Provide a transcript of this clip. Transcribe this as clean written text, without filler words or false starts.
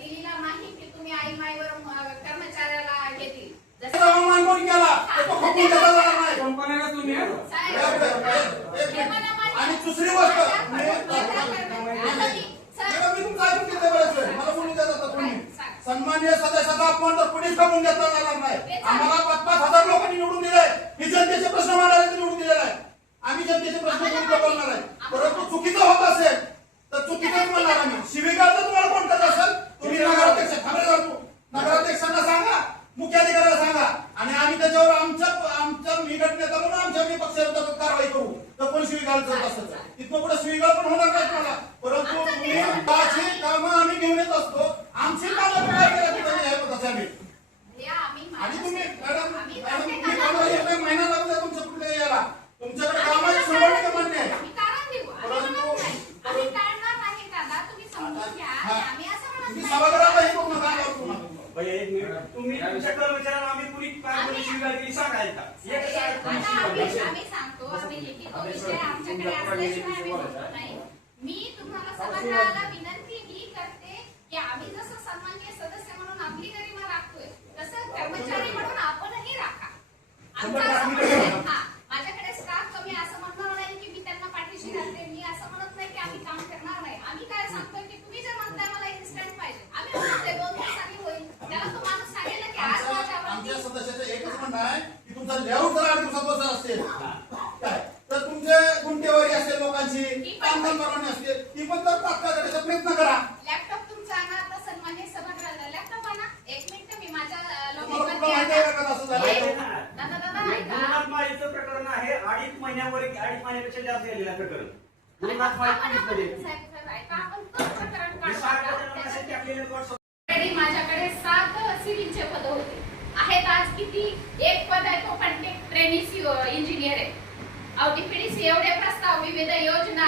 दिलेला नाही की तुम्ही आई माईवर कर्मचाऱ्याला घेतील. आणि दुसरी गोष्ट सन्माननीय सदस्याचा अपमान तर कुणीच करून घेतला जाणार नाही. आम्हाला 5,000 लोकांनी निवडून दिले. ही जनतेचे प्रश्न मांडायला निवडून दिलेला आहे. आम्ही जनतेचे प्रश्न बोलणार आहे. परंतु चुकीचं होत असेल तर चुकीचंच बोलणार आम्ही. शिवीगाळ जर तुम्हाला कोण करत असेल तुम्ही नगराध्यक्ष नगराध्यक्षांना सांगा, मुख्याधिकाऱ्याला सांगा आणि आम्ही त्याच्यावर आमच्या मी गटनेता म्हणून आमच्या मी पक्षाविरोधात कारवाई करू. तर कोण शिवीगाळ करत असेल तिथं पुढे शिवीगाळ पण होणार नाही तुम्हाला. परंतु तुम्ही कामं आम्ही घेऊन येत असतो. आमची कामं काय आणि तुम्ही मॅडम महिना लागू द्या तुमच्या कुठल्या याला. तुमच्याकडे कामाची सुरुवात मान्य आहे. सभागृहाला हे करू नका. तुम्ही तुमच्या कर्मचाऱ्यांना आम्ही पुरी कारवाई शिवाय केली सांगायचा. आम्ही सांगतो आम्ही लिखित विषय आमच्याकडे असल्याशिवाय आम्ही बोलतो नाही. मी तुम्हाला सभागृहाला विनंती ही करते की आम्ही जसं सन्माननीय सदस्य म्हणून आपली गरिमा राखतोय तसं कर्मचारी म्हणून आपणही राखा. माझ्याकडे स्टाफ कमी असं म्हणणार नाही की मी त्यांना पाठीशी घालते. मी असं म्हणत नाही की आम्ही काम करणार नाही. आम्ही काय सांगतोय की तुम्ही जर म्हणताय मला इन्स्टंट पाहिजे आम्ही म्हणतोय 2 दिवसांनी होईल. त्याला तो माणूस सांगेल की आज आमच्या सदस्याचं एकच म्हणणं आहे की तुमचा लेआउट जर 8 दिवसात बसत असेल काय तर तुमचे गुंठेवारी असेल लोकांची कामगार परवाने असतील ती पण तर तात्काळ त्याचा प्रयत्न करा. लॅपटॉप तुमचा आणा. आता सन्मान्य सभागृहाला लॅपटॉप आणा. 1 मिनिट मी माझ्या माहितीचं प्रकरण आहे. 2.5 महिन्यावर 2.5 महिन्यापेक्षा जास्त गेलेलं प्रकरण. माझ्याकडे 7 सिव्हिलचे पद होते आहेत. आज किती एक पद आहे तो कॉन्टॅक्ट ट्रेनिंग इंजिनियर आहे. डीपीडीसी एवढे प्रस्ताव विविध योजना